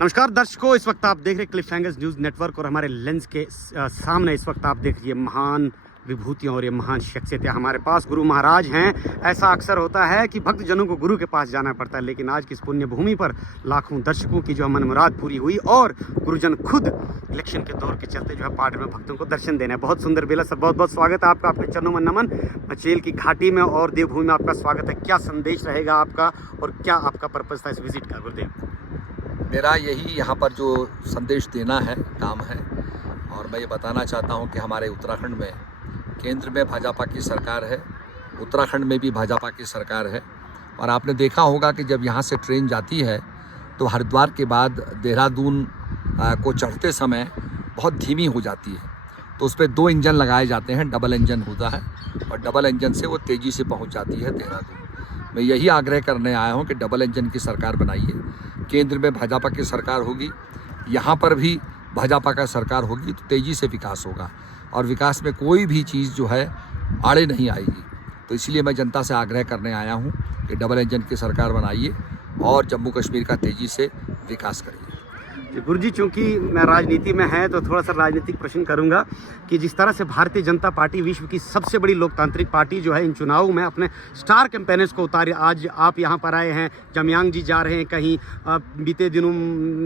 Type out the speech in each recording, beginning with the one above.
नमस्कार दर्शकों, इस वक्त आप देख रहे क्लिफ हैंगर्स न्यूज़ नेटवर्क और हमारे लेंस के सामने इस वक्त आप देख रही महान विभूतियाँ और ये महान शख्सियतें हमारे पास गुरु महाराज हैं। ऐसा अक्सर होता है कि भक्तजनों को गुरु के पास जाना पड़ता है, लेकिन आज की इस पुण्य भूमि पर लाखों दर्शकों की जो है मन मुराद पूरी हुई और गुरुजन खुद इलेक्शन के दौर के चलते जो है पार्ट में भक्तों को दर्शन देना है। बहुत सुंदर बेला सर, बहुत बहुत स्वागत है आपका अपने चरणों में नमन। मचेल की घाटी में और देवभूमि में आपका स्वागत है। क्या संदेश रहेगा आपका और क्या आपका पर्पज़ था इस विजिट का गुरुदेव? मेरा यही यहाँ पर जो संदेश देना है काम है, और मैं ये बताना चाहता हूँ कि हमारे उत्तराखंड में केंद्र में भाजपा की सरकार है, उत्तराखंड में भी भाजपा की सरकार है। और आपने देखा होगा कि जब यहाँ से ट्रेन जाती है तो हरिद्वार के बाद देहरादून को चढ़ते समय बहुत धीमी हो जाती है, तो उस पर 2 इंजन लगाए जाते हैं, डबल इंजन होता है और डबल इंजन से वो तेज़ी से पहुँच जाती है देहरादून। मैं यही आग्रह करने आया हूँ कि डबल इंजन की सरकार बनाइए। केंद्र में भाजपा की सरकार होगी, यहाँ पर भी भाजपा का सरकार होगी तो तेज़ी से विकास होगा और विकास में कोई भी चीज़ जो है आड़े नहीं आएगी। तो इसलिए मैं जनता से आग्रह करने आया हूँ कि डबल इंजन की सरकार बनाइए और जम्मू कश्मीर का तेज़ी से विकास करिए। गुरु जी, चूंकि मैं राजनीति में है तो थोड़ा सा राजनीतिक प्रश्न करूंगा कि जिस तरह से भारतीय जनता पार्टी विश्व की सबसे बड़ी लोकतांत्रिक पार्टी जो है इन चुनावों में अपने स्टार कैंपेनर्स को उतारे, आज आप यहां पर आए हैं, जमयांग जी जा रहे हैं कहीं, बीते दिनों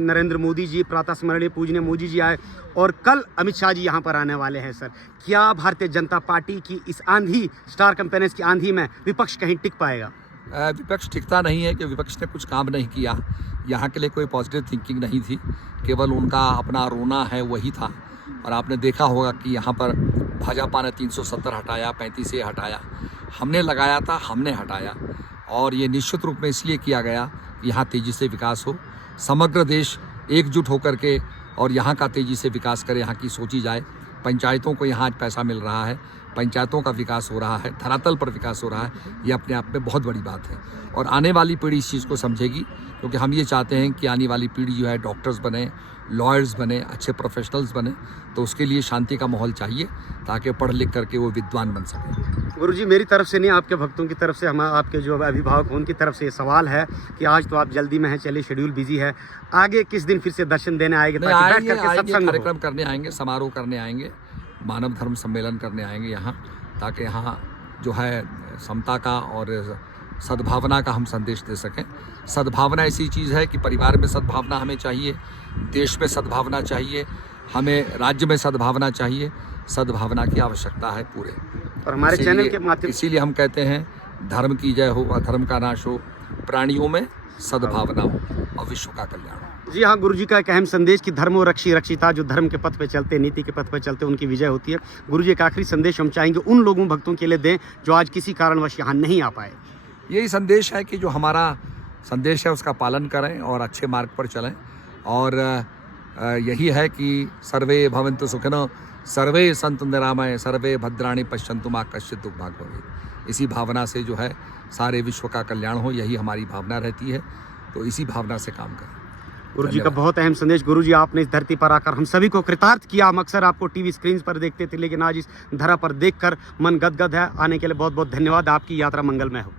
नरेंद्र मोदी जी, प्रातः स्मरणीय पूजनीय मोदी जी आए और कल अमित शाह जी यहाँ पर आने वाले हैं। सर, क्या भारतीय जनता पार्टी की इस आंधी, स्टार कैंपेनर्स की आंधी में विपक्ष कहीं टिक पाएगा? विपक्ष टिकता नहीं है कि विपक्ष ने कुछ काम नहीं किया। यहाँ के लिए कोई पॉजिटिव थिंकिंग नहीं थी, केवल उनका अपना रोना है वही था। और आपने देखा होगा कि यहाँ पर भाजपा ने 370 हटाया, 35 हटाया, हमने लगाया था, हमने हटाया। और ये निश्चित रूप में इसलिए किया गया कि यहाँ तेज़ी से विकास हो, समग्र देश एकजुट होकर के और यहाँ का तेज़ी से विकास करे, यहाँ की सोची जाए। पंचायतों को यहाँ आज पैसा मिल रहा है, पंचायतों का विकास हो रहा है, धरातल पर विकास हो रहा है, ये अपने आप में बहुत बड़ी बात है। और आने वाली पीढ़ी इस चीज़ को समझेगी, क्योंकि हम ये चाहते हैं कि आने वाली पीढ़ी जो है डॉक्टर्स बने, लॉयर्स बने, अच्छे प्रोफेशनल्स बने। तो उसके लिए शांति का माहौल चाहिए ताकि पढ़ लिख करके वो विद्वान बन सकें। गुरुजी, मेरी तरफ से नहीं, आपके भक्तों की तरफ से, हम आपके जो अभिभावक हैं उनकी तरफ से ये सवाल है कि आज तो आप जल्दी में हैं, चलिए शेड्यूल बिजी है, आगे किस दिन फिर से दर्शन देने आएंगे? आएंगे, कार्यक्रम करने आएंगे, समारोह करने आएंगे, मानव धर्म सम्मेलन करने आएंगे यहाँ, ताकि यहाँ जो है समता का और सद्भावना का हम संदेश दे सकें। सद्भावना ऐसी चीज़ है कि परिवार में सद्भावना हमें चाहिए, देश में सद्भावना चाहिए, हमें राज्य में सद्भावना चाहिए। सद्भावना की आवश्यकता है पूरे। और हमारे चैनल के माध्यम, इसीलिए हम कहते हैं धर्म की जय हो, अधर्म का नाश हो, प्राणियों में सद्भावना हो और विश्व का कल्याण हो। जी हाँ, गुरु जी का एक अहम संदेश कि धर्मो रक्षी रक्षिता, जो धर्म के पथ पे चलते, नीति के पथ पे चलते, उनकी विजय होती है। गुरु जी, एक आखिरी संदेश हम चाहेंगे उन लोगों भक्तों के लिए दें जो आज किसी कारणवश यहाँ नहीं आ पाए। यही संदेश है कि जो हमारा संदेश है उसका पालन करें और अच्छे मार्ग पर चलें। और यही है कि सर्वे भवन्तु सुखिनो, सर्वे सन्तु निरामय, सर्वे भद्राणि पश्यन्तु मा कश्चित् दुर्भाग् भवेत्। इसी भावना से जो है सारे विश्व का कल्याण हो, यही हमारी भावना रहती है। तो इसी भावना से काम करें। गुरु जी का बहुत अहम संदेश। गुरु जी, आपने इस धरती पर आकर हम सभी को कृतार्थ किया। हम अक्सर आपको टीवी स्क्रीन पर देखते थे, लेकिन आज इस धरा पर देखकर मन गदगद है। आने के लिए बहुत बहुत धन्यवाद। आपकी यात्रा मंगलमय हो।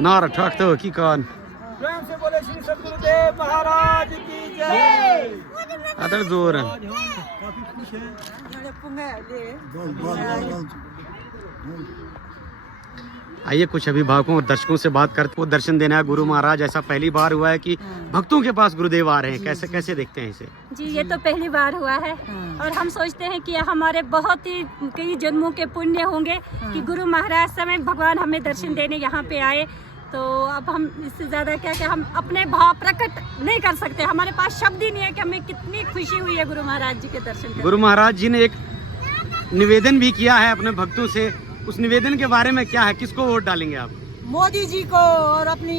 नारा ठाकते हो की कान प्रेम से बोले श्री सदगुरुदेव महाराज की जय। अदर जोर है। काफी खुश है। आइए कुछ अभिभावकों और दर्शकों से बात करते, वो दर्शन देना है गुरु महाराज। ऐसा पहली बार हुआ है कि भक्तों के पास गुरुदेव आ रहे हैं, कैसे कैसे देखते हैं इसे? जी ये तो पहली बार हुआ है और हम सोचते हैं कि हमारे बहुत ही कई जन्मों के पुण्य होंगे कि गुरु महाराज समय भगवान हमें दर्शन देने यहाँ पे आए। तो अब हम इससे ज़्यादा क्या कि हम अपने भाव प्रकट नहीं कर सकते, हमारे पास शब्द ही नहीं है कि हमें कितनी खुशी हुई है गुरु महाराज जी के दर्शन करके। गुरु महाराज जी ने एक निवेदन भी किया है अपने भक्तों से, उस निवेदन के बारे में क्या है, किसको वोट डालेंगे आप? मोदी जी को और अपनी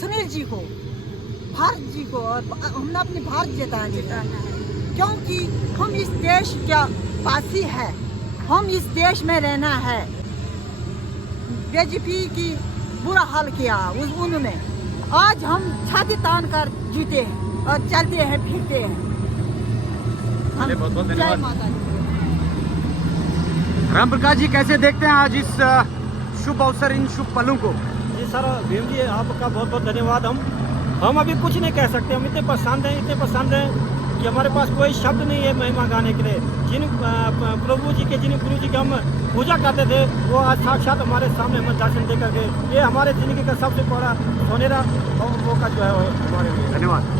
सुनील जी को, भारत जी को, और हमने अपनी भारत जितानी है क्योंकि हम इस देश का वासी है, हम इस देश में रहना है। बीजेपी की बुरा हाल किया उन्होंने, आज हम छाती तान कर जीते हैं और चलते हैं फिरते हैं। बहुत बहुत जय धन्यवाद। माता दी। राम प्रकाश जी कैसे देखते हैं आज इस शुभ अवसर, इन शुभ पलों को? जी सर, भीम जी आपका बहुत बहुत धन्यवाद। हम अभी कुछ नहीं कह सकते, हम इतने पसंद हैं, इतने पसंद हैं कि हमारे पास कोई शब्द नहीं है महिमा गाने के लिए। जिन प्रभु जी के, जिन गुरु जी की हम पूजा करते थे, वो आज साक्षात हमारे सामने हमें दर्शन दे करके, ये हमारे जिंदगी का सबसे बड़ा सोनेरा मौका जो है हमारे लिए। धन्यवाद।